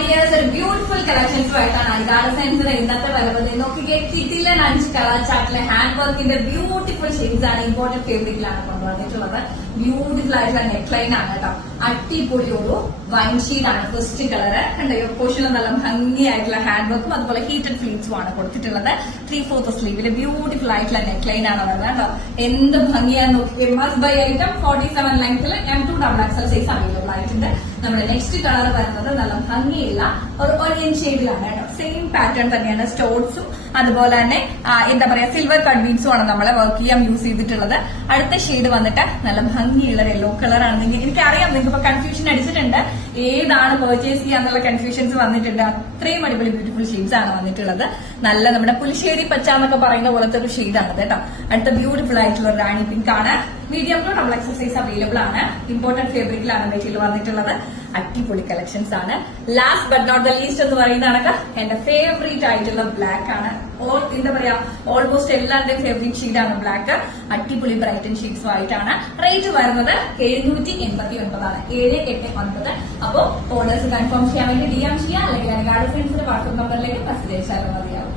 Dears, ഒരു beautiful കളക്ഷൻസുമായിട്ടാണ് ഐഡാല സെൻസിന് ഇന്നത്തെ വരുന്നത്. നോക്കിക്കേ, കിറ്റിലൻ 5 കളർ ചാർട്ടിലെ ഹാൻഡ് വർക്കിന്റെ ബ്യൂട്ടിഫുൾ ഷെയ്ഡ്സ് ആണ് ഇമ്പോർട്ടന്റ് ഫേബ്രിക്കിലാണ് കൊണ്ടുവന്നിട്ടുള്ളത്. ബ്യൂട്ടിഫുൾ ആയിട്ടുള്ള നെക്ക് ലൈൻ ആണ് കേട്ടോ. അടിപൊളി ഒരു വൈൻ ഷീഡാണ് ഫസ്റ്റ് കളറ്. കണ്ടോ, പോർഷനിൽ നല്ല ഭംഗിയായിട്ടുള്ള ഹാൻഡ് വർക്കും അതുപോലെ ഹീറ്റഡ് ഫ്ലീറ്റ്സും ആണ് കൊടുത്തിട്ടുള്ളത്. 3/4 സ്ലീവില് ബ്യൂട്ടിഫുൾ ആയിട്ടുള്ള നെക്ക് ലൈൻ ആണ് വരുന്നത് കേട്ടോ. എന്ത് ഭംഗിയാന്ന് നോക്കിക്കേ. മസ്റ്റ് ബൈ ഐറ്റം 47 ലെങ്ത്തിൽ M2 XXL സൈസ് അവൈലബിൾ ആയിട്ടുണ്ട്. നമ്മുടെ നെക്സ്റ്റ് കളർ വരുന്നത് നല്ല ഭംഗിയുള്ള ഒരു ഒനിയൻ ഷെയ്ഡിലാണ് കേട്ടോ. സെയിം പാറ്റേൺ തന്നെയാണ്. സ്റ്റോൺസും അതുപോലെ തന്നെ എന്താ പറയാ സിൽവർ കട്ട് ബീഡ്സും ആണ് നമ്മളെ വർക്ക് ചെയ്യാൻ യൂസ് ചെയ്തിട്ടുള്ളത്. അടുത്ത ഷെയ്ഡ് വന്നിട്ട് നല്ല ഭംഗിയുള്ള യെല്ലോ കളർ ആണ്. എനിക്കറിയാം നിങ്ങൾക്ക് ഇപ്പൊ കൺഫ്യൂഷൻ അടിച്ചിട്ടുണ്ട്, ഏതാണ് പർച്ചേസ് ചെയ്യാന്നുള്ള കൺഫ്യൂഷൻസ് വന്നിട്ടുണ്ട്. അത്രയും അടിപൊളി ബ്യൂട്ടിഫുൾ ഷെയ്ഡ്സ് ആണ് വന്നിട്ടുള്ളത്. നല്ല നമ്മുടെ പുലിശ്ശേരി പച്ച എന്നൊക്കെ പറയുന്ന പോലത്തെ ഒരു ഷെയ്ഡാണ് കേട്ടോ. അടുത്ത ബ്യൂട്ടിഫുൾ ആയിട്ടുള്ള ഒരു റാണി പിങ്ക് ആണ്. Medium to XXL size available ആണ്. ഇമ്പോർട്ടന്റ് ഫേബ്രിക്കിലാണ് മെറ്റീരിയൽ വന്നിട്ടുള്ളത്. അടിപൊളി കളക്ഷൻസ് ആണ്. Last but not the least എന്ന് പറയുന്നതാണ് എന്റെ ഫേവറേറ്റ് ആയിട്ടുള്ള ബ്ലാക്ക് ആണ്. എന്താ പറയാ, ഓൾമോസ്റ്റ് എല്ലാവരുടെയും ഫേവറേറ്റ് ഷെയ്ഡാണ് ബ്ലാക്ക്. അടിപൊളി ബ്രൈറ്റൻ ഷെയ്ഡ്സും ആയിട്ടാണ്. റേറ്റ് വരുന്നത് 789 ആണ്. 789. അപ്പോ ഓർഡേഴ്സ് കൺഫേം ചെയ്യാൻ വേണ്ടി DM ചെയ്യാം, അല്ലെങ്കിൽ ഐഡാല സെൻസിന്റെ വാട്സ്ആപ്പ് നമ്പറിലേക്ക് മെസ്സേജ് അയച്ചാലും മതിയാവും.